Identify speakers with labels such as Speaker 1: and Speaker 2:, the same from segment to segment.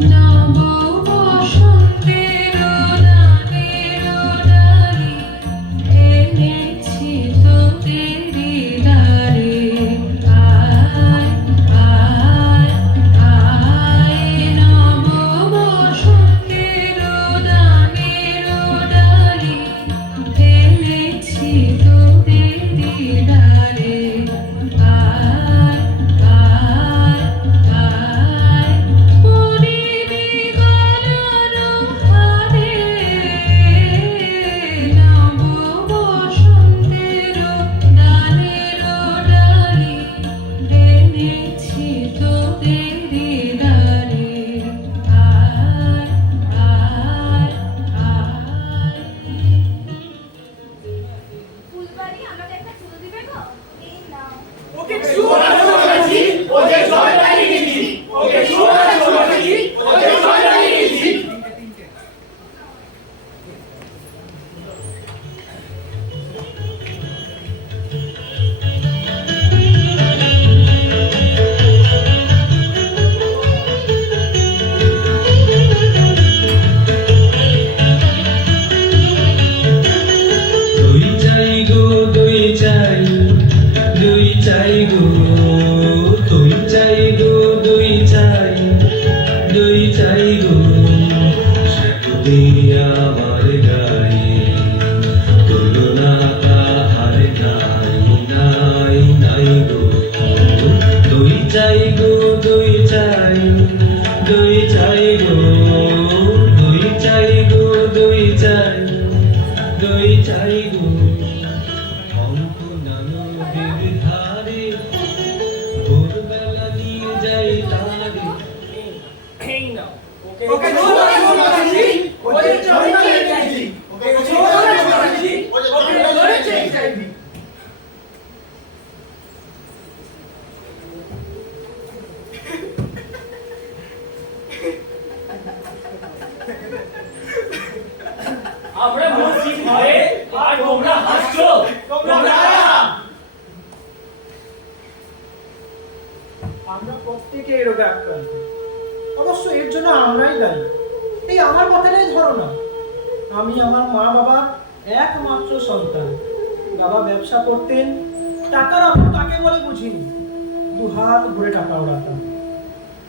Speaker 1: number. গো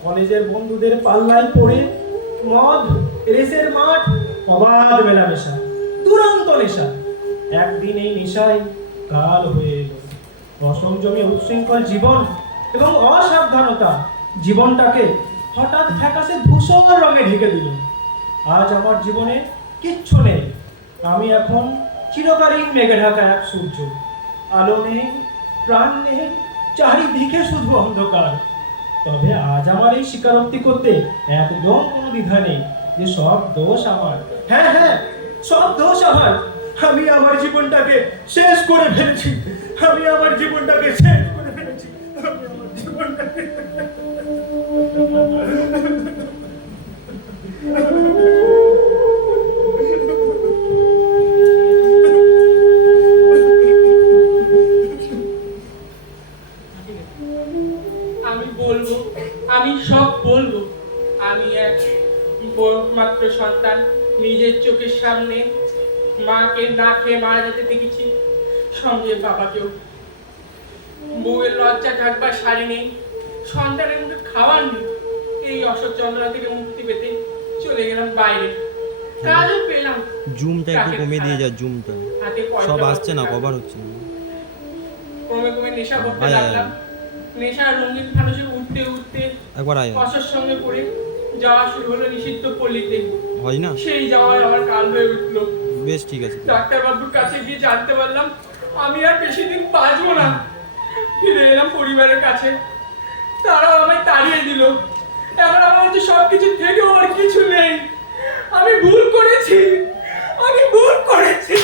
Speaker 2: কলেজের বন্ধুদের পাল্লায় পড়ে মদ, রেসের মাঠ, অবাধ মেলামেশা, দুরন্ত নেশা। একদিন এই নেশায় কাল হয়ে রসম জমি উচ্ছৃঙ্খল জীবন এবং অসাবধানতা জীবনটাকে হঠাৎ ফ্যাকাশে ধূসর রঙে ঢেকে দিল। আজ আমার জীবনে কিচ্ছু নেই। আমি এখন চিরকালীন মেঘে ঢাকা এক সূর্য। আলো নেই, প্রাণ নেই, চারিদিকে শুধু অন্ধকার। তবে আজ আমার এই স্বীকারোক্তি করতে একদম কোনো দ্বিধা নেই যে সব দোষ আমার। হ্যাঁ হ্যাঁ সব দোষ আমার। আমি আমার জীবনটাকে শেষ করে ফেলছি। আমি আমার জীবনটাকে শেষ করে ফেলছি। আমি আমার জীবনটাকে
Speaker 3: না খেয়ে মারা যেতে দেখেছি। সঙ্গে বাবাকেও বউয়ের লজ্জা থাকবার শাড়ি নেই। সন্তানের মুখে খাওয়ার নেই। এই অসহ্য থেকে মুক্তি পেতে চলে গেলাম বাইরে। কাজও পেলাম।
Speaker 4: জুমটা একটু কমে দিয়ে যা জুমটা। সব আসছে না কভার হচ্ছে না।
Speaker 3: কমে কমে নেশা করতে লাগলাম। নেশা রঙিন উঠতে উঠতে
Speaker 4: একবার আয়
Speaker 3: সঙ্গে পড়ে যাওয়া শুরু হলো নিষিদ্ধ পল্লীতে।
Speaker 4: হয় না?
Speaker 3: সেই যাওয়ার আবার কাল হয়ে উঠল।
Speaker 4: বেশ ঠিক আছে।
Speaker 3: ডাক্তার বাবু কাছে গিয়ে জানতে পারলাম, আমি আর বেশি দিন বাঁচবো না। ফিরে এলাম পরিবারের কাছে। তারাও আমায় তাড়িয়ে দিল। এখন আমার হচ্ছে সব কিছু থেকেও আর কিছু নেই। আমি ভুল করেছি। আমি ভুল করেছি।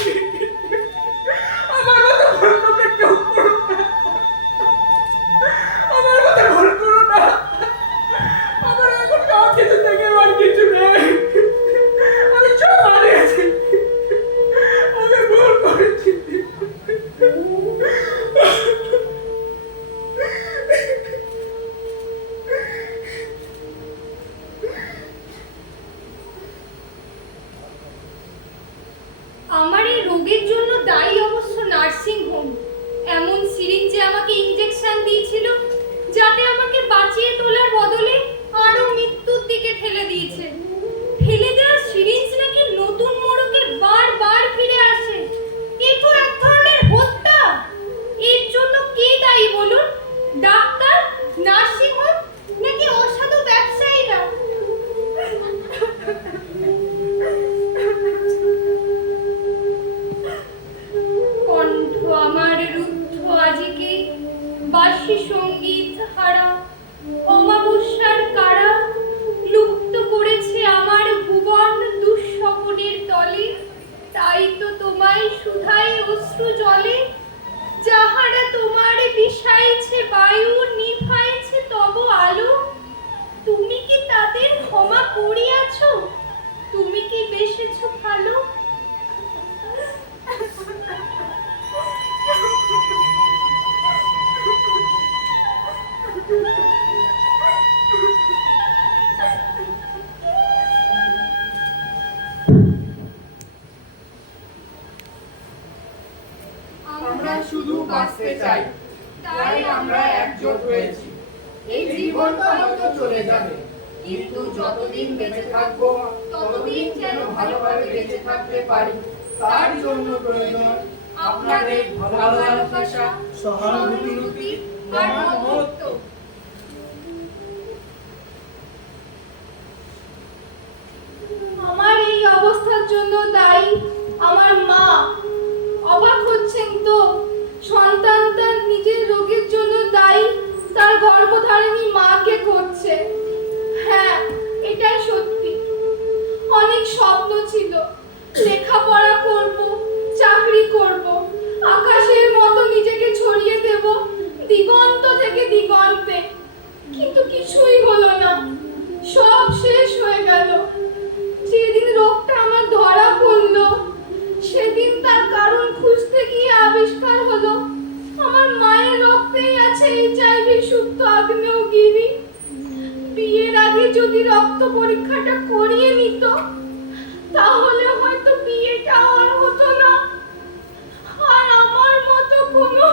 Speaker 1: যদি রক্ত পরীক্ষাটা করিয়ে নিত, তাহলে হয়তো বিয়েটা আর হতো না। আর আমার মতো কোনো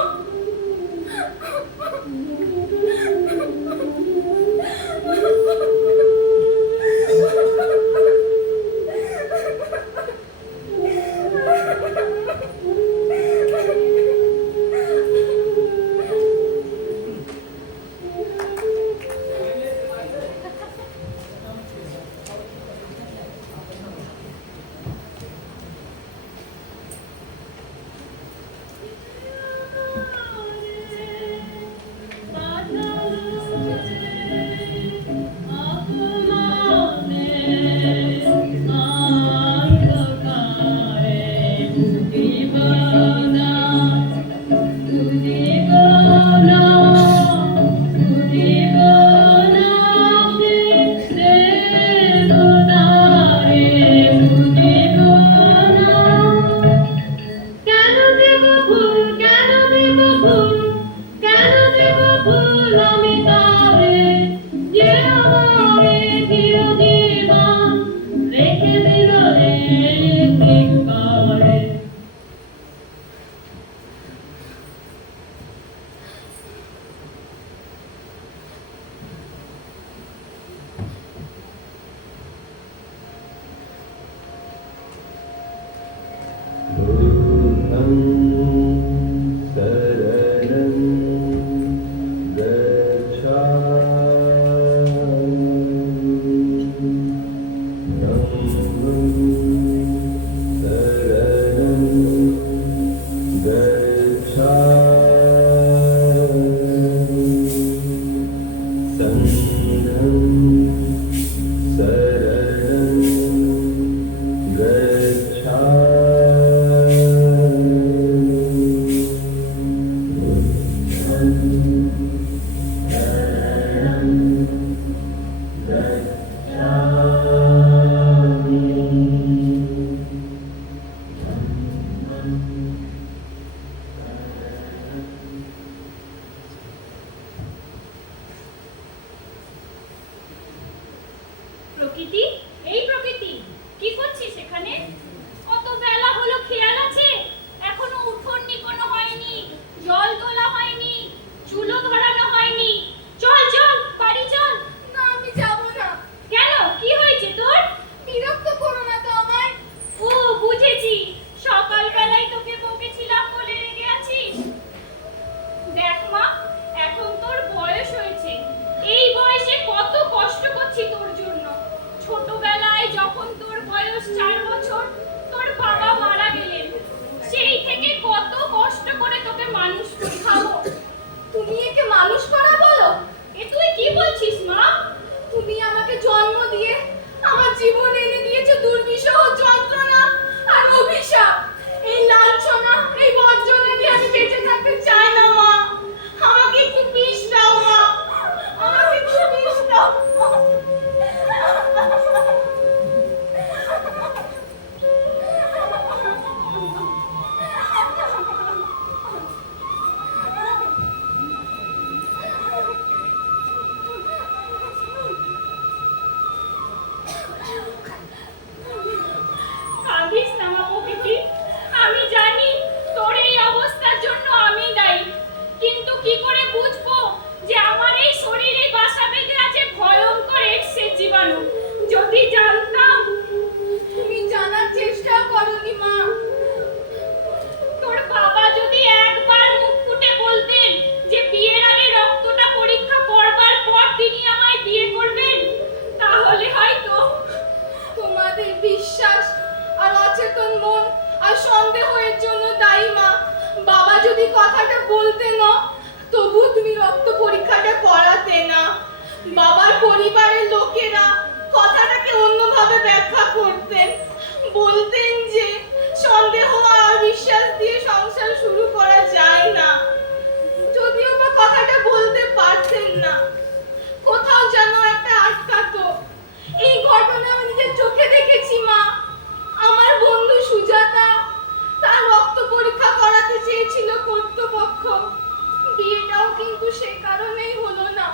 Speaker 5: কিন্তু
Speaker 6: সেই কারণেই হলো না।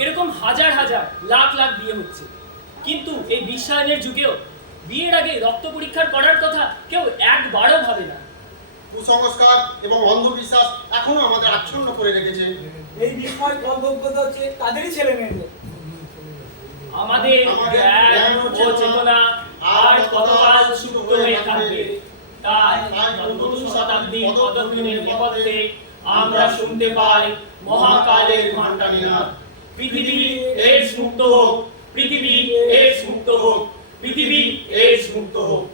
Speaker 7: এরকম হাজার হাজার লাখ লাখ বিয়ে হচ্ছে। কিন্তু এই বিশ্বায়নের যুগেও বিয়ের আগে রক্ত পরীক্ষার করার কথা কেউ একবারও ভাবে না।
Speaker 8: কুসংস্কার এবং অন্ধবিশ্বাস এখনও আমাদের আচ্ছন্ন করে রেখেছে।
Speaker 9: এই বিষয় কর্তব্যতা হচ্ছে তাদেরই ছেলে মেয়েদের।
Speaker 7: আমাদের জ্ঞান ও চেতনা আর কতকাল সুপ্ত হয়ে থাকবে তাই নতুন শতাব্দী পদক্ষেপের বিপদে আমরা শুনতে পাই মহাকালের ঘণ্টা নিনাদ পৃথিবী এর মুক্ত হোক, পৃথিবী এর মুক্ত হোক, পৃথিবী এর মুক্ত হোক।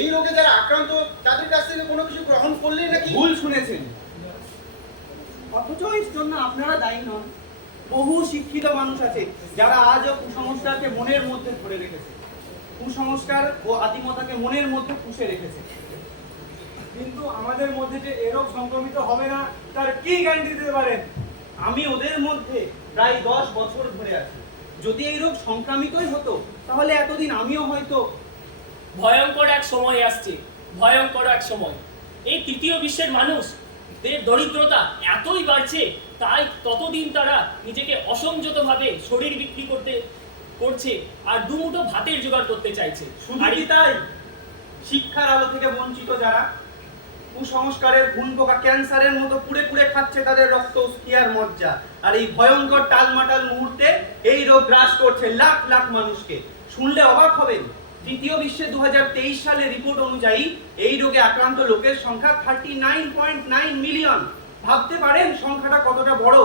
Speaker 2: এই রোগে
Speaker 8: যারা আক্রান্ত তাদের কাছ
Speaker 10: থেকে কোনো কিছু গ্রহণ করলেই নাকি?
Speaker 8: ভুল শুনেছেন। অথচ এর জন্য আপনারা দায়ী নন। বহু শিক্ষিত মানুষ আছে যারা আজও কুসংস্কারকে মনের মধ্যে ধরে রেখেছে। কুসংস্কার ও আদিমতাকে মনের মধ্যে পুষে রেখেছে।
Speaker 2: কিন্তু আমাদের মধ্যে যে এরোগ সংক্রমিত হবে না তার কি গ্যারান্টি দিতে পারেন?
Speaker 8: আমি ওদের মধ্যে প্রায় দশ বছর ধরে আছি। যদি এই রোগ সংক্রামিতই হতো তাহলে এতদিন আমিও হয়তো
Speaker 7: ভয়ঙ্কর এক সময় আসছে ভয়ঙ্কর এক সময়। এই তৃতীয় বিশ্বের মানুষ দের দরিদ্রতা এতই বাড়ছে তাই ততদিন তারা নিজেকে অসংযতভাবে শরীর বিক্রি করতে করছে আর দুমুঠো ভাতের জোগাড় করতে চাইছে। আর
Speaker 8: তাই? শিক্ষার আলো থেকে বঞ্চিত যারা কুসংস্কারের ঘুণ পোকা ক্যান্সারের মতো পুড়ে পুড়ে খাচ্ছে তাদের রক্ত স্কিয়ার মজ্জা। আর এই ভয়ঙ্কর টালমাটাল মুহূর্তে এই রোগ গ্রাস করছে লাখ লাখ মানুষকে। শুনলে অবাক হবেন? তৃতীয় বিশ্বে দু সালের রিপোর্ট অনুযায়ী এই রোগে আক্রান্ত লোকের সংখ্যা থার্টি মিলিয়ন ভাবতে পারেন সংখ্যাটা কতটা বড়?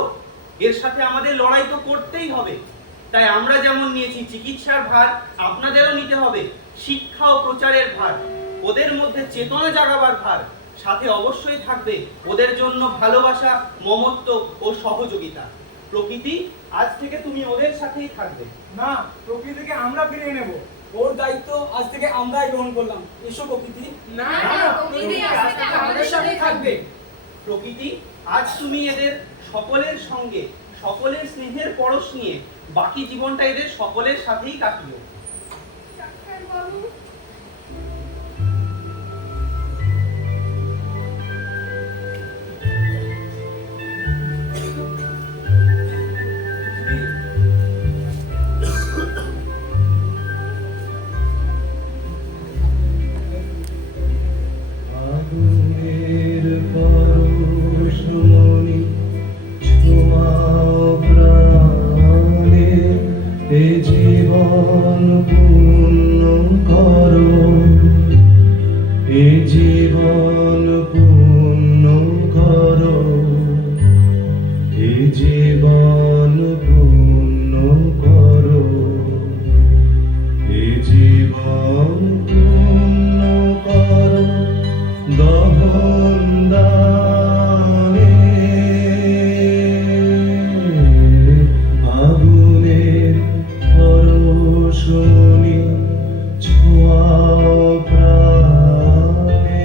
Speaker 8: এর সাথে আমাদের লড়াই তো করতেই হবে। তাই আমরা যেমন নিয়েছি চিকিৎসার ভার, আপনাদেরও নিতে হবে শিক্ষা ও প্রচারের ভার, ওদের মধ্যে চেতনা জাগাবার ভার, সাথে অবশ্যই থাকবে ওদের জন্য ভালোবাসা, মমত্ব ও সহযোগিতা। প্রকৃতি, আজ থেকে তুমি ওদের সাথেই থাকবে।
Speaker 2: না, প্রকৃতিকে আমরা ফিরিয়ে নেব। ওর দায়িত্ব আজ থেকে আমরাই গ্রহণ করলাম। এসো প্রকৃতি।
Speaker 3: না
Speaker 9: প্রকৃতি আজ থেকে আমাদের সাথেই থাকবে।
Speaker 8: প্রকৃতি আজ তুমি এদের সকলের সঙ্গে সকলের স্নেহের পরশ নিয়ে বাকি জীবনটা এদের সকলের সাথেই কাটিও।
Speaker 11: জীবন পরশনি প্রাণে